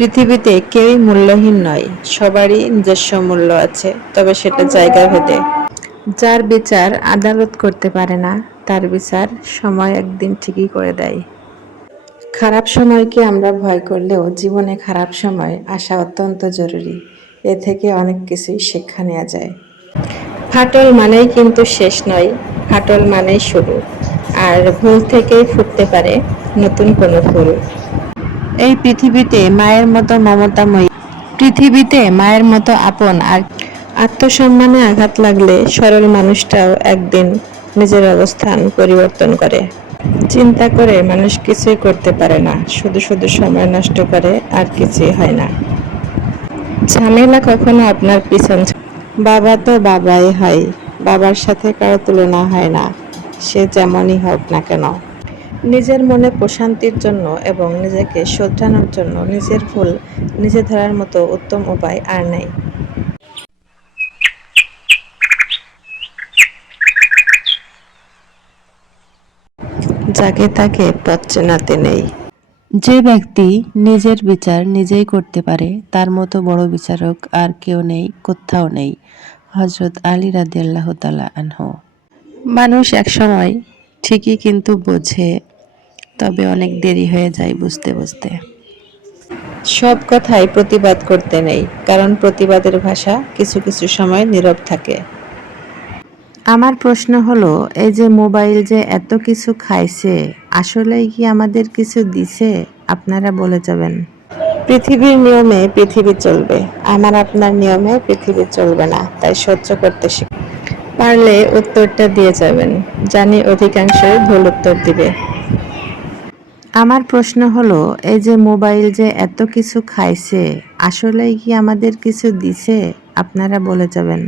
পৃথিবীতে কেউই মূল্যহীন নয়, সবারই নিজস্ব মূল্য আছে, তবে সেটা জায়গা ভেদে যার বিচার আদালত করতে পারে না, তার বিচার সময় একদিন ঠিকই করে দেয়। খারাপ সময়কে আমরা ভয় করলেও জীবনে খারাপ সময় আসা অত্যন্ত জরুরি। এ থেকে অনেক কিছুই শিক্ষা নেওয়া যায়। ফাটল মানেই কিন্তু শেষ নয়, ফাটল মানেই শুরু। আর ভুল থেকেই ফুটতে পারে নতুন কোনো ফুল এই পৃথিবীতে মায়ের মতো মমতাময়ী। পৃথিবীতে মায়ের মতো আপন আর আত্মসম্মানে আঘাত লাগলে সরল মানুষটাও একদিন নিজের অবস্থান পরিবর্তন করে। চিন্তা করে মানুষ কিছুই করতে পারে না, শুধু শুধু সময় নষ্ট করে আর কিছুই হয় না। ঝামেলা কখনো আপনার পিছন বাবা তো বাবাই হয়, বাবার সাথে কারও তুলনা হয় না, সে যেমনই হোক না কেন। নিজের মনে প্রশান্তির জন্য এবং নিজেকে শোধরানোর জন্য নিজের ভুল নিজে ধরার মতো উত্তম উপায় আর নেই। যাকে তাকে পথ চেনাতে নেই। যে ব্যক্তি নিজের বিচার নিজেই করতে পারে তার মতো বড় বিচারক আর কেউ নেই কোথাও নেই। হজরত আলী রাদিয়াল্লাহ তালা আনহু। মানুষ একসময় ঠিকই কিন্তু বোঝে তবে অনেক দেরি হয়ে যায় বুঝতে বুঝতে। সব কথাই প্রতিবাদ করতে নেই কারণ প্রতিবাদের ভাষা কিছু কিছু সময় নীরব থাকে। আমার প্রশ্ন হলো এই যে মোবাইল যে এত কিছু খাইছে আসলেই কি আমাদের কিছু দিছে? আপনারা বলে যাবেন। পৃথিবীর নিয়মে পৃথিবী চলবে। আমার আপনার নিয়মে পৃথিবী চলবে না তাই সহ্য করতে শিখ। পারলে উত্তরটা দিয়ে যাবেন। জানি অধিকাংশই ভুল উত্তর দিবে। আমার প্রশ্ন হলো এই যে মোবাইল যে এত কিছু খাইছে আসলেই কি আমাদের কিছু দিছে? আপনারা বলে যাবেন।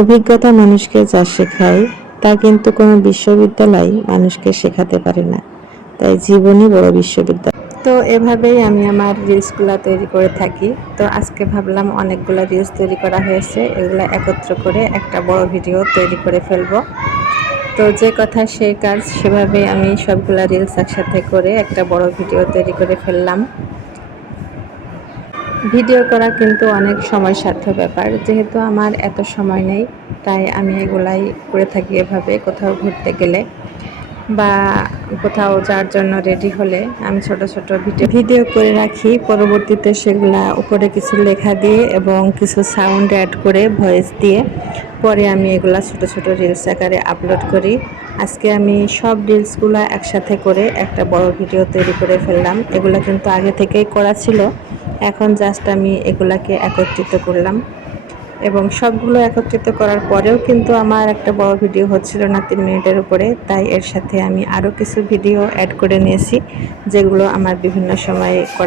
অভিজ্ঞতা মানুষকে যা শেখায় তা কিন্তু কোনো বিশ্ববিদ্যালয় মানুষকে শেখাতে পারে না। তাই জীবনই বড় বিশ্ববিদ্যালয়। তো এভাবেই আমি আমার রিলসগুলো তৈরি করে থাকি। তো আজকে ভাবলাম অনেকগুলো রিলস তৈরি করা হয়েছে, এগুলো একত্র করে একটা বড় ভিডিও তৈরি করে ফেলব। তো যে কথা সেই কাজ সেভাবে আমি সবগুলা রিলস একসাথে করে একটা বড় ভিডিও তৈরি করে ফেললাম। ভিডিও করা কিন্তু অনেক সময় সাধ্য ব্যাপার, যেহেতু আমার এত সময় নেই, তাই আমি এগুলাই করে থাকি এভাবে কোথাও ঘুরতে গেলে। বা কোথাও যাওয়ার জন্য রেডি হলে আমি ছোট ছোট ভিডিও ভিডিও করে রাখি। পরবর্তীতে সেগুলা উপরে কিছু লেখা দিয়ে এবং কিছু সাউন্ড অ্যাড করে ভয়েস দিয়ে। পরে আমি এগুলা ছোট ছোট রিলস আকারে আপলোড করি। আজকে আমি সব রিলসগুলো একসাথে করে একটা বড় ভিডিও তৈরি করে ফেললাম। এগুলো কিন্তু আগে থেকেই করা ছিল। এখন জাস্ট আমি এগুলাকে একত্রিত করলাম। এবং সবগুলো একত্রিত করার পরেও কিন্তু আমার একটা বড় ভিডিও হচ্ছিল না তিন মিনিটের উপরে। তাই এর সাথে আমি আরও কিছু ভিডিও অ্যাড করে নিয়েছি, যেগুলো আমার বিভিন্ন সময়ে করা